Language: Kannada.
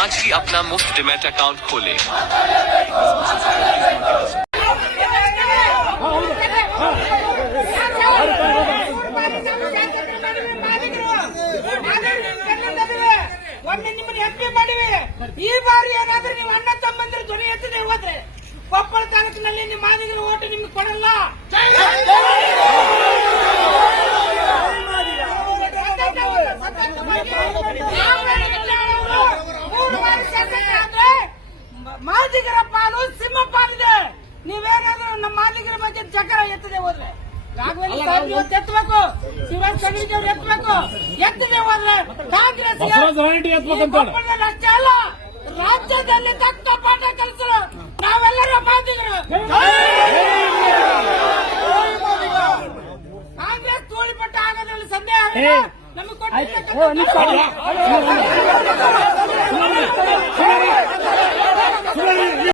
अपना मुफ्त डिमेट अकाउंट खोलें ಒಮ್ಮೆ ನಿಮ್ಮನ್ನ ಹೆಪ್ಪೆ ಮಾಡಿವಿ ಈ ಬಾರಿ ಏನಾದ್ರೂ ನೀವು ಅಣ್ಣ ತಮ್ಮಂದ್ರೆ ಧ್ವನಿ ಎತ್ತದೆ ಹೋದ್ರೆ ಕೊಪ್ಪಳ ತಾಲೂಕಿನಲ್ಲಿ ನಿಮ್ಮ ಮಾದಿಗರ ಓಟು ನಿಮ್ಗೆ ಕೊಡಲ್ಲ ಮಾದಿಗರ ಪಾಲು ಸಿಂಹ ಪಾಲಿದೆ. ನೀವೇನಾದ್ರೂ ನಮ್ಮ ಮಾಲೀಕರ ಬಗ್ಗೆ ಚಕ್ರ ಎತ್ತದೆ ಹೋದ್ರೆ. ರಾಘವೇಂದ್ರ ಸಾಹೇಬ್ ಇವತ್ತು ಎತ್ತಬೇಕು. ಶಿವರಾಜ್ ಕಣಿಗೆ ಅವ್ರು ಎತ್ತಬೇಕು. ಎತ್ತದೆ ಹೋದ್ರೆ ಕಾಂಗ್ರೆಸ್ ಅಷ್ಟೇ ಅಲ್ಲ ರಾಜ್ಯದಲ್ಲಿ ತಕ್ಕ ಪಾಠ ಕಲಿಸಲು ನಾವೆಲ್ಲರೂ ಮಾದಿಗರು ಕಾಂಗ್ರೆಸ್ ತೋಳಿಪಟ್ಟ ಆಗೋದ್ರಲ್ಲಿ ಸಂದೇಹ. ನಮಗೆ ಕೊಟ್ಟಿರ್ತಕ್ಕಂಥ